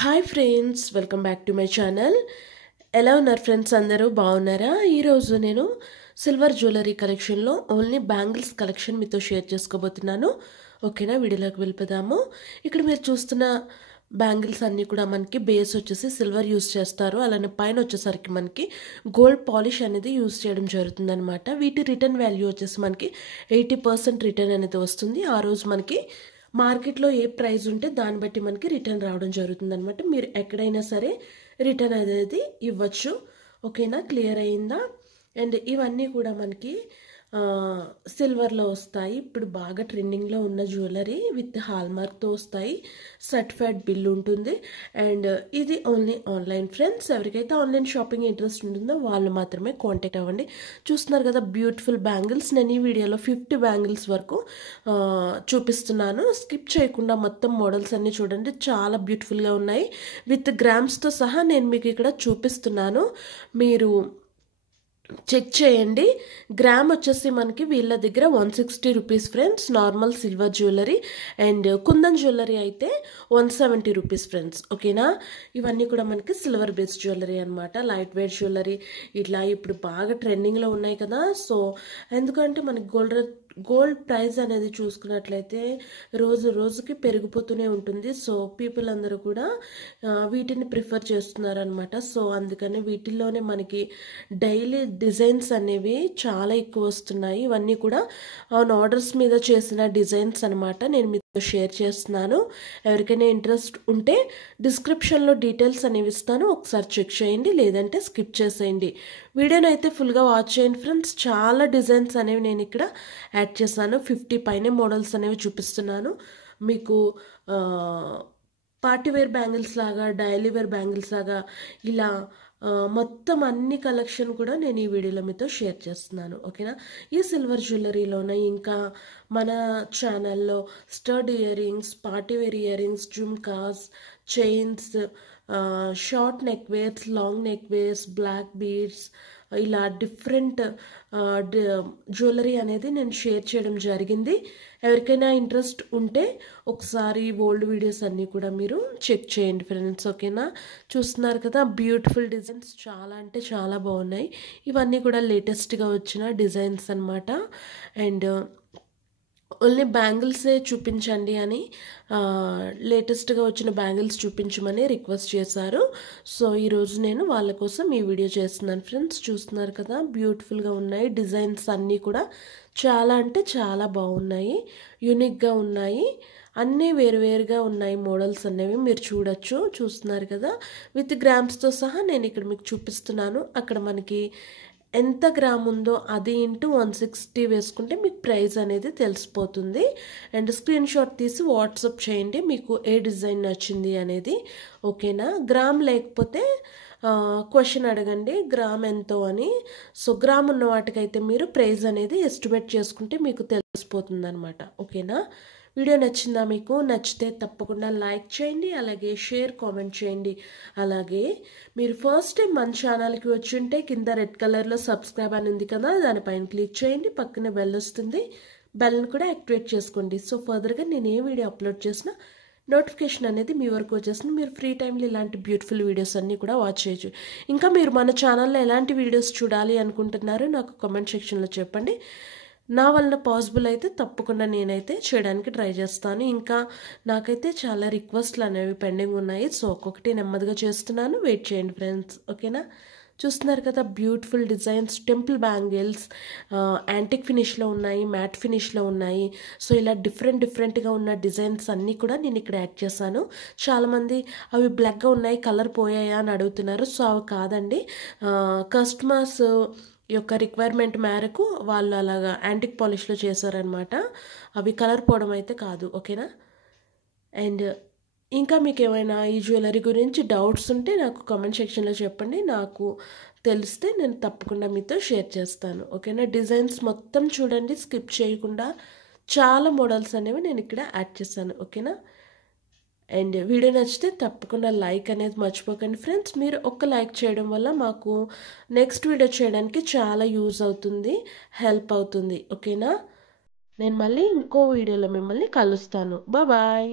Hi friends, welcome back to my channel. ఎలా ఉన్నారు friends? అందరూ బాగున్నారా? ఈరోజు నేను సిల్వర్ జ్యువెలరీ కలెక్షన్లో ఓన్లీ బ్యాంగిల్స్ కలెక్షన్ మీతో షేర్ చేసుకోబోతున్నాను. ఓకేనా, వీడియోలోకి వెళ్ళిపోదాము. ఇక్కడ మీరు చూస్తున్న బ్యాంగిల్స్ అన్నీ కూడా మనకి బేస్ వచ్చేసి సిల్వర్ యూస్ చేస్తారు. అలానే పైన వచ్చేసరికి మనకి గోల్డ్ పాలిష్ అనేది యూస్ చేయడం జరుగుతుంది అనమాట. వీటి రిటర్న్ వాల్యూ వచ్చేసి మనకి 80% రిటర్న్ అనేది వస్తుంది. ఆ రోజు మనకి మార్కెట్లో ఏ ప్రైస్ ఉంటే దాన్ని బట్టి మనకి రిటర్న్ రావడం జరుగుతుంది అనమాట. మీరు ఎక్కడైనా సరే రిటర్న్ అనేది ఇవ్వచ్చు. ఓకేనా, క్లియర్ అయిందా? అండ్ ఇవన్నీ కూడా మనకి సిల్వర్లో వస్తాయి. ఇప్పుడు బాగా ట్రెండింగ్లో ఉన్న జ్యువెలరీ విత్ హాల్మార్క్తో వస్తాయి. సర్టిఫైడ్ బిల్ ఉంటుంది. అండ్ ఇది ఓన్లీ ఆన్లైన్ ఫ్రెండ్స్. ఎవరికైతే ఆన్లైన్ షాపింగ్ ఇంట్రెస్ట్ ఉంటుందో వాళ్ళు మాత్రమే కాంటాక్ట్ అవ్వండి. చూస్తున్నారు కదా బ్యూటిఫుల్ బ్యాంగిల్స్. నేను ఈ వీడియోలో 50 బ్యాంగిల్స్ వరకు చూపిస్తున్నాను. స్కిప్ చేయకుండా మొత్తం మోడల్స్ అన్నీ చూడండి, చాలా బ్యూటిఫుల్గా ఉన్నాయి. విత్ గ్రామ్స్తో సహా నేను మీకు ఇక్కడ చూపిస్తున్నాను. మీరు చెక్ చేయండి. గ్రామ్ వచ్చేసి మనకి వీళ్ళ దగ్గర 160 rupees friends, normal silver jewellery. And kundan jewellery అయితే 170 రూపీస్ ఫ్రెండ్స్. ఓకేనా, ఇవన్నీ కూడా మనకి సిల్వర్ బేస్ జ్యువెలరీ అనమాట. లైట్ వెయిట్ జ్యువెలరీ ఇట్లా ఇప్పుడు బాగా ట్రెండింగ్లో ఉన్నాయి కదా. సో ఎందుకంటే మనకి గోల్డ్ ప్రైస్ అనేది చూసుకున్నట్లయితే రోజు రోజుకి పెరిగిపోతూనే ఉంటుంది. సో పీపుల్ అందరూ కూడా వీటిని ప్రిఫర్ చేస్తున్నారనమాట. సో అందుకని వీటిల్లోనే మనకి డైలీ డిజైన్స్ అనేవి చాలా ఎక్కువ వస్తున్నాయి. ఇవన్నీ కూడా ఆన్ ఆర్డర్స్ మీద చేసిన డిజైన్స్ అనమాట. నేను మీతో షేర్ చేస్తున్నాను. ఎవరికైనా ఇంట్రెస్ట్ ఉంటే డిస్క్రిప్షన్లో డీటెయిల్స్ అనేవి ఇస్తాను, ఒకసారి చెక్ చేయండి. లేదంటే స్కిప్ చేసేయండి. వీడియోని అయితే ఫుల్గా వాచ్ చేయండి ఫ్రెండ్స్. చాలా డిజైన్స్ అనేవి నేను ఇక్కడ యాడ్ చేశాను. 50 పైనే మోడల్స్ అనేవి చూపిస్తున్నాను మీకు. పార్టీ వేర్ బ్యాంగిల్స్ లాగా, డైలీ వేర్ బ్యాంగిల్స్ లాగా ఇలా మొత్తం అన్ని కలెక్షన్ కూడా నేను ఈ వీడియోలో మీతో షేర్ చేస్తున్నాను. ఓకేనా, ఈ సిల్వర్ జ్యువెలరీలోనే ఇంకా మన ఛానల్లో stud ear rings, party wear ear rings, jhumkas, chains, short neck wears, long neck wears, black beads, ఇలా డిఫరెంట్ జ్యువెలరీ అనేది నేను షేర్ చేయడం జరిగింది. ఎవరికైనా ఇంట్రెస్ట్ ఉంటే ఒకసారి ఓల్డ్ వీడియోస్ అన్నీ కూడా మీరు చెక్ చేయండి ఫ్రెండ్స్. ఓకేనా, చూస్తున్నారు కదా బ్యూటిఫుల్ డిజైన్స్, చాలా అంటే చాలా బాగున్నాయి. ఇవన్నీ కూడా లేటెస్ట్గా వచ్చిన డిజైన్స్ అనమాట. అండ్ ఓన్లీ బ్యాంగిల్సే చూపించండి అని లేటెస్ట్గా వచ్చిన బ్యాంగిల్స్ చూపించమని రిక్వెస్ట్ చేశారు. సో ఈరోజు నేను వాళ్ళ కోసం ఈ వీడియో చేస్తున్నాను ఫ్రెండ్స్. చూస్తున్నారు కదా బ్యూటిఫుల్గా ఉన్నాయి. డిజైన్స్ అన్నీ కూడా చాలా అంటే చాలా బాగున్నాయి, యూనిక్గా ఉన్నాయి. అన్నీ వేరువేరుగా ఉన్నాయి మోడల్స్ అనేవి మీరు చూడొచ్చు. చూస్తున్నారు కదా విత్ గ్రామ్స్తో సహా నేను ఇక్కడ మీకు చూపిస్తున్నాను. అక్కడ మనకి ఎంత గ్రామ్ ఉందో అది ఇంటూ 160 వేసుకుంటే మీకు ప్రైస్ అనేది తెలిసిపోతుంది. అండ్ స్క్రీన్ షాట్ తీసి వాట్సాప్ చేయండి మీకు ఏ డిజైన్ నచ్చింది అనేది. ఓకేనా, గ్రామ్ లేకపోతే క్వశ్చన్ అడగండి గ్రామ్ ఎంతో అని. సో గ్రామ్ ఉన్న వాటికైతే మీరు ప్రైస్ అనేది ఎస్టిమేట్ చేసుకుంటే మీకు తెలిసిపోతుంది అనమాట. ఓకేనా, వీడియో నచ్చిందా మీకు? నచ్చితే తప్పకుండా లైక్ చేయండి, అలాగే షేర్, కామెంట్ చేయండి. అలాగే మీరు ఫస్ట్ టైం మన ఛానల్కి వచ్చి ఉంటే కింద రెడ్ కలర్లో సబ్స్క్రైబ్ అని ఉంది కదా, దానిపైన క్లిక్ చేయండి. పక్కనే బెల్ వస్తుంది, బెల్ని కూడా యాక్టివేట్ చేసుకోండి. సో ఫర్దర్గా నేను ఏ వీడియో అప్లోడ్ చేసినా నోటిఫికేషన్ అనేది మీ వరకు వచ్చేస్తుంది. మీరు ఫ్రీ టైంలో ఇలాంటి బ్యూటిఫుల్ వీడియోస్ అన్నీ కూడా వాచ్ చేయొచ్చు. ఇంకా మీరు మన ఛానల్లో ఎలాంటి వీడియోస్ చూడాలి అనుకుంటున్నారో నాకు కామెంట్ సెక్షన్లో చెప్పండి. నా వలన పాసిబుల్ అయితే తప్పకుండా నేనైతే చేయడానికి ట్రై చేస్తాను. ఇంకా నాకైతే చాలా రిక్వెస్ట్లు అనేవి పెండింగ్ ఉన్నాయి. సో ఒక్కొక్కటి నెమ్మదిగా చేస్తున్నాను, వెయిట్ చేయండి ఫ్రెండ్స్. ఓకేనా, చూస్తున్నారు కదా beautiful designs, temple bangles antique ఫినిష్లో ఉన్నాయి, మ్యాట్ ఫినిష్లో ఉన్నాయి. సో ఇలా డిఫరెంట్గా ఉన్న డిజైన్స్ అన్నీ కూడా నేను ఇక్కడ యాడ్ చేశాను. చాలామంది అవి బ్లాక్గా ఉన్నాయి, కలర్ పోయాయా అని అడుగుతున్నారు. సో అవి కాదండి, కస్టమర్స్ యొక్క రిక్వైర్మెంట్ మేరకు వాళ్ళు అలాగా యాంటిక్ పాలిష్లో చేశారనమాట. అవి కలర్ పోవడం అయితే కాదు. ఓకేనా, అండ్ ఇంకా మీకు ఏమైనా ఈ జ్యువెలరీ గురించి డౌట్స్ ఉంటే నాకు కామెంట్ సెక్షన్లో చెప్పండి. నాకు తెలిస్తే నేను తప్పకుండా మీతో షేర్ చేస్తాను. ఓకేనా, డిజైన్స్ మొత్తం చూడండి స్కిప్ చేయకుండా. చాలా మోడల్స్ అనేవి నేను ఇక్కడ యాడ్ చేశాను. ఓకేనా, అండ్ వీడియో నచ్చితే తప్పకుండా లైక్ అనేది మర్చిపోకండి ఫ్రెండ్స్. మీరు ఒక్క లైక్ చేయడం వల్ల మాకు నెక్స్ట్ వీడియో చేయడానికి చాలా యూజ్ అవుతుంది, హెల్ప్ అవుతుంది. ఓకేనా, నేను మళ్ళీ ఇంకో వీడియోలో మిమ్మల్ని కలుస్తాను. బాయ్.